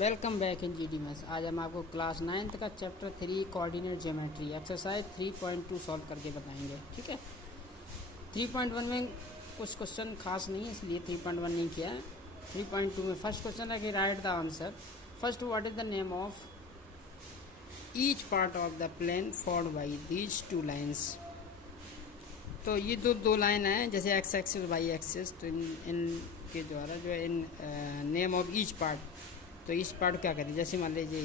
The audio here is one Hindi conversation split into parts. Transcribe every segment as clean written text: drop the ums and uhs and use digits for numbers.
Welcome back in GD maths. आज हम आपको क्लास 9th का chapter 3 coordinate geometry exercise 3.2 solve करके बताएंगे। ठीक है, 3.1 में कुछ क्वेश्चन खास नहीं है, इसलिए 3.1 नहीं किया है। 3.2 में फर्स्ट क्वेश्चन है कि write the answer. First, what is the name of each part of the plane formed by these two lines. तो ये दो लाइन हैं, जैसे एक्स एक्सिस वाई एक्सिस, तो इनके द्वारा जो है in name of each part, तो इस पार्ट क्या करें, जैसे मान लीजिए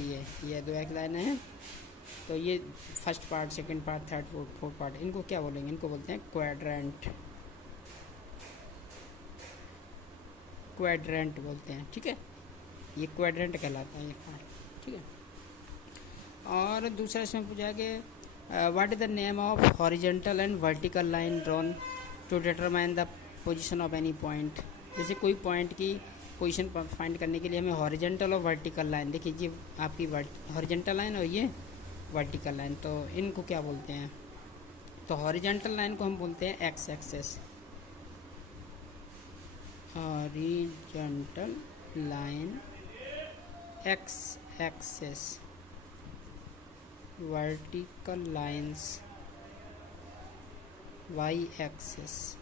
ये दो एक लाइन है, तो ये first part, second part, third fourth part, इनको क्या बोलेंगे? इनको बोलते हैं क्वाड्रेंट। क्वाड्रेंट बोलते हैं। ठीक है, ये क्वाड्रेंट कहलाता है ये पार्ट। ठीक है, और दूसरा इसमें पूछा कि what is the name of horizontal and vertical line drawn to determine the position of any point. जैसे कोई पॉइंट की पोजीशन फाइंड करने के लिए हमें हॉरिजॉन्टल और वर्टिकल लाइन, देखिए ये आपकी हॉरिजॉन्टल लाइन और ये वर्टिकल लाइन, तो इनको क्या बोलते हैं? तो हॉरिजॉन्टल लाइन को हम बोलते हैं X axis, horizontal line X axis, vertical lines Y axis.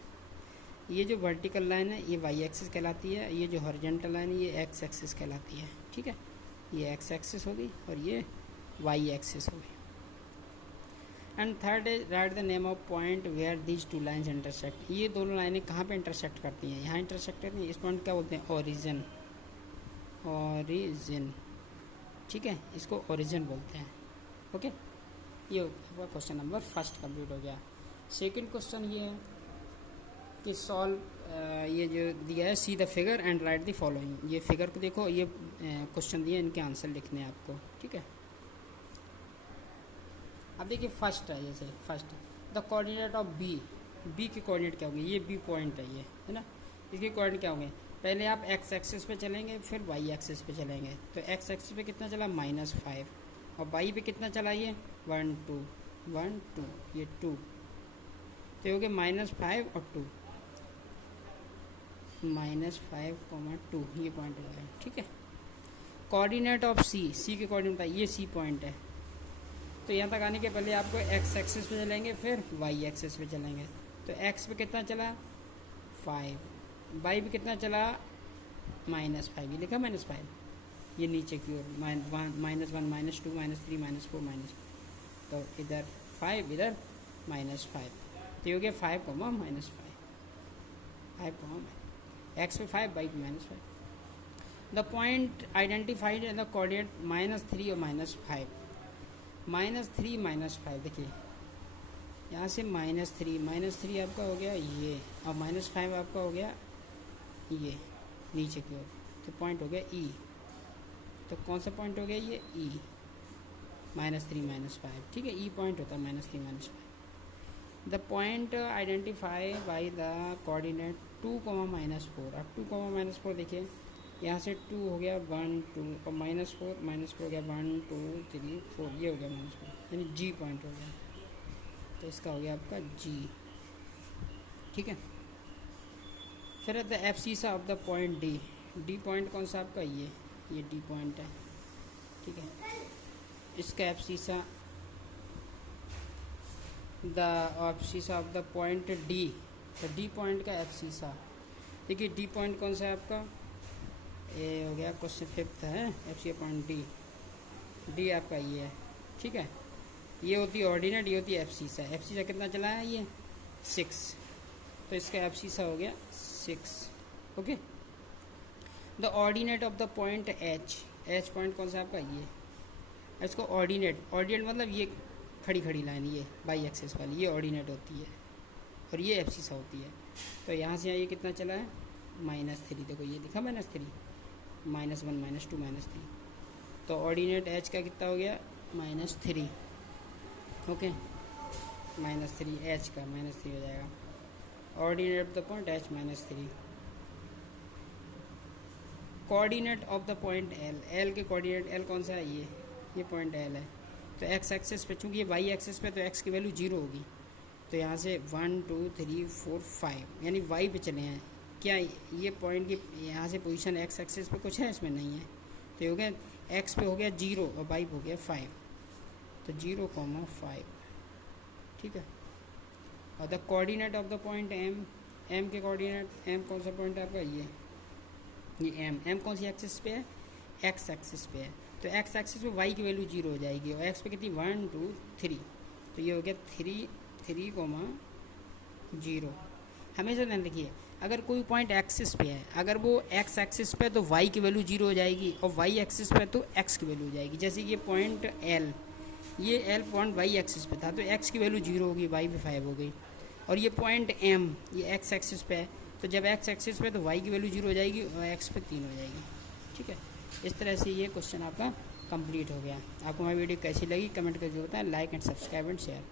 ये जो वर्टिकल लाइन है ये वाई एक्सिस कहलाती है, ये जो हॉरिजॉन्टल लाइन है ये एक्स एक्सिस कहलाती है। ठीक है, ये एक्स एक्सिस हो गई और ये वाई एक्सिस हो गई। And third is write the name of point where these two lines intersect. ये दोनों लाइनें कहाँ पे इंटरसेक्ट करती हैं? यहाँ इंटरसेक्ट करती हैं। इस पॉइंट क्या बोलते हैं? ओरिजिन। ओरिजिन, ठीक है, इसको ओरिजिन बोलते हैं। ओके, ये आपका क्वेश्चन नंबर फर्स्ट कंप्लीट हो गया। सेकंड क्वेश्चन ये है कि सॉल्व, ये जो दिया है, see the figure and right the following. ये फिगर को देखो, ये क्वेश्चन दिए, इनके आंसर लिखने हैं आपको। ठीक है, अब देखिए फर्स्ट है, जैसे first the coordinate of B. B के कोऑर्डिनेट क्या होंगे? ये बी पॉइंट है, ये है ना, इसके कोऑर्डिनेट क्या होंगे? पहले आप एक्स एक्सिस पे चलेंगे, फिर वाई एक्सिस पे चलेंगे। तो एक्स एक्सिस पे कितना चला? -5, और वाई पे कितना चला? ये 1 2 1 2, ये 2, तो हो गया -5 और 2, -5, 2, ये पॉइंट हो जाएगा। ठीक है, कोऑर्डिनेट ऑफ सी। सी के कोऑर्डिनेट है, ये सी पॉइंट है। तो यहाँ तक आने के पहले आपको एक्स एक्सिस पे चलेंगे, फिर वाई एक्सिस पे चलेंगे। तो एक्स पे कितना चला? 5, वाई पे कितना चला? -5, ये लिखा -5, ये नीचे की ओर -1 -2 -3 -4 तो इधर 5, इधर -5, तो ये हो गया 5, -5, 5, एक्स पे 5, वाई पे -5। The point identified the coordinate -3 और -5। -3 -5, देखिए यहाँ से -3 आपका हो गया ये, और -5 आपका हो गया ये नीचे की ओर, तो पॉइंट हो गया ई। तो कौन सा पॉइंट हो गया? ये ई, -3 -5। ठीक है, ई पॉइंट होता है -3 -5। The point identify by the coordinate 2, -4। अब 2, -4 देखिए, यहाँ से 2 हो गया 1 2, और -4 हो गया 1 2 3 4, ये हो गया -4, यानी जी पॉइंट हो गया। तो इसका हो गया आपका जी। ठीक है, फिर the abscissa of the point D. D point कौन सा आपका? ये डी पॉइंट है। ठीक है, इसका abscissa, the abscissa of the point D. तो डी पॉइंट का एब्सिसा, देखिए डी पॉइंट कौन सा है आपका? ये हो गया क्वेश्चन 5th है, एब्सिसा पॉइंट डी। डी आपका ये है। ठीक है, ये होती है ऑर्डिनेट, ये होती है एब्सिसा। एब्सिसा कितना चला है? ये 6, तो इसका एब्सिसा हो गया 6। Okay, the ordinate of the point H. H point कौन सा आपका? ये, इसको ऑर्डिनेट मतलब ये खड़ी लाइन, ये बाई एक्सिस वाली, ये ऑर्डिनेट होती है, और ये एब्सिसा होती है। तो यहाँ से ये कितना चला है? -3, देखो ये दिखा -3, -1 -2 -3, तो ऑर्डिनेट एच का कितना हो गया? -3। ओके, -3 एच का -3 हो जाएगा। Ordinate of the point H -3। Coordinate of the point L. L के कोऑर्डिनेट, एल कौन सा है? ये पॉइंट एल है। तो एक्स एक्सिस पे, चूँकि ये वाई एक्सिस पे, तो एक्स की वैल्यू 0 होगी। तो यहाँ से 1 2 3 4 5, यानी वाई पे चले हैं। क्या ये पॉइंट की यहाँ से पोजीशन एक्स एक्सिस पे कुछ है? इसमें नहीं है। तो ये हो गया एक्स पे हो गया 0 और वाई पे हो गया 5, तो 0,5, ठीक है। और the coordinate of the point M, M के कोऑर्डिनेट, एम कौन सा पॉइंट है आपका, ये एम कौन सी एक्सिस पे है, एक्स एक्सिस पे है, तो एक्स एक्सिस पे वाई की वैल्यू 0 हो जाएगी और एक्स पे कितनी 1 2 3, तो ये हो गया 3,0। हमेशा ध्यान रखिए अगर कोई पॉइंट एक्सिस पे है, अगर वो एक्स एक्सिस पे है तो वाई की वैल्यू 0 हो जाएगी और वाई एक्सिस पे है तो एक्स की वैल्यू हो जाएगी। जैसे ये पॉइंट एल, ये एल पॉइंट वाई एक्सिस पे था तो एक्स की वैल्यू 0 होगी, वाई पे 5 हो गई। और ये पॉइंट एम, ये एक्स एक्सिस पे है, तो जब एक्स एक्सिस पे है तो वाई की वैल्यू 0 हो जाएगी और एक्स पे 3 हो जाएगी, ठीक है। इस तरह से ये क्वेश्चन आपका कंप्लीट हो गया। आपको हमारी वीडियो कैसी लगी कमेंट करके बताएं, like and subscribe and share.